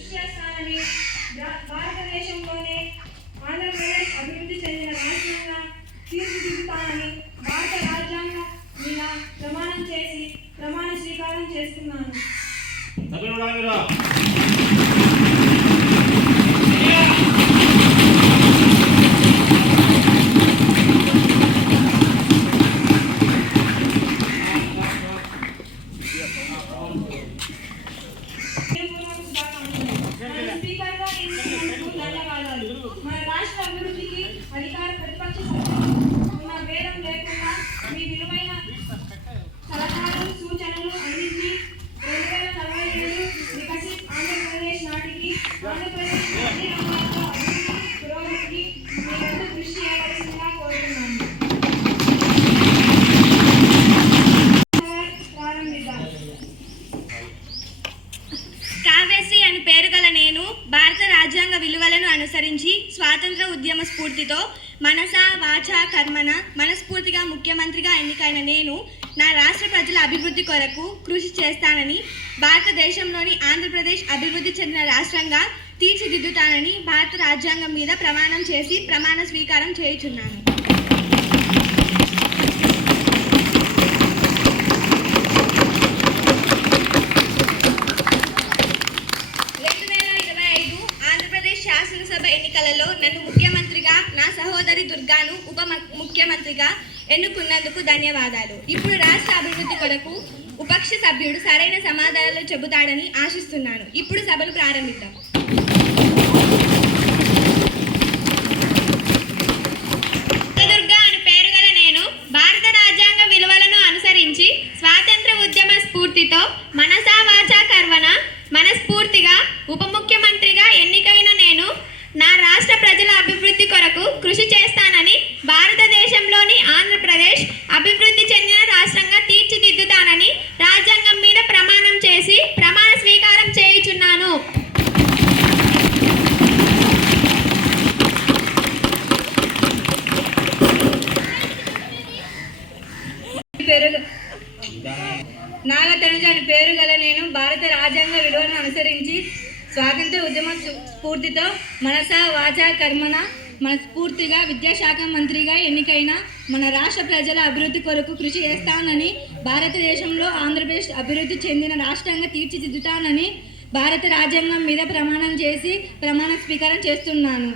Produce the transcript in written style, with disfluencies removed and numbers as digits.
కృషి చేస్తానని భారతదేశంలోనే ఆంధ్రప్రదేశ్ అభివృద్ధి చెందిన రాష్ట్రంగా తీర్చిదిద్దుతానని భారత రాజ్యాంగం మీద ప్రమాణం చేసి ప్రమాణ స్వీకారం చేస్తున్నాను. మన రాష్ట్ర అభివృద్ధికి అధికార ప్రతిపక్ష ఉన్న భేదం లేకుండా మీ విలువైన సలహాలు సూచనలు అందించి 2047 వికసిత్ ఆంధ్రప్రదేశ్ నాటికి ఆంధ్రప్రదేశ్ పురోగతికి మీరంతా కృషి చేయవలసిందిగా కోరుతున్నాను. ప్రారంభిద్దాం. కావ్యశ్రీ అని పేరు గల నేను భారత రాజ్యాంగ విలువలను అనుసరించి స్వాతంత్ర ఉద్యమ స్ఫూర్తితో మనస వాచ కర్మన మనస్ఫూర్తిగా ముఖ్యమంత్రిగా ఎన్నికైన నేను నా రాష్ట్ర ప్రజల అభివృద్ధి కొరకు కృషి చేస్తానని భారతదేశంలోని ఆంధ్రప్రదేశ్ అభివృద్ధి చెందిన రాష్ట్రంగా తీర్చిదిద్దుతానని భారత రాజ్యాంగం మీద ప్రమాణం చేసి ప్రమాణ స్వీకారం చేయుచున్నాను. శాసనసభ ఎన్నికలలో నన్ను ముఖ్యమంత్రిగా నా సహోదరి దుర్గాను ఉప ముఖ్యమంత్రిగా ఎన్నుకున్నందుకు ధన్యవాదాలు. ఇప్పుడు రాష్ట్ర అభివృద్ధి కొరకు విపక్ష సభ్యుడు సరైన సమాధానాలు చెబుతాడని ఆశిస్తున్నాను. ఇప్పుడు సభను ప్రారంభిద్దాం. దుర్గా అని పేరు గల నేను భారత రాజ్యాంగ విలువలను అనుసరించి స్వాతంత్ర ఉద్యమ స్ఫూర్తితో మనసా వాచా కర్మన మనస్ఫూర్తిగా ఉప ముఖ్యమంత్రిగా ఎన్నికైన నేను నా రాష్ట్ర ప్రజల అభివృద్ధి కొరకు కృషి చేస్తానని భారతదేశంలోని ఆంధ్రప్రదేశ్ అభివృద్ధి చెందిన రాష్ట్రంగా తీర్చిదిద్దుతానని రాజ్యాంగం మీద ప్రమాణం చేసి ప్రమాణ స్వీకారం చేయుచున్నాను. నాగతనుజ అని పేరు గల నేను భారత రాజ్యాంగ విలువలను అనుసరించి స్వాతంత్ర ఉద్యమ స్ఫూర్తితో మనస వాచా కర్మన మనస్ఫూర్తిగా విద్యాశాఖ మంత్రిగా ఎన్నికైన మన రాష్ట్ర ప్రజల అభివృద్ధి కొరకు కృషి చేస్తానని భారతదేశంలో ఆంధ్రప్రదేశ్ అభివృద్ధి చెందిన రాష్ట్రంగా తీర్చిదిద్దుతానని భారత రాజ్యాంగం మీద ప్రమాణం చేసి ప్రమాణ స్వీకారం చేస్తున్నాను.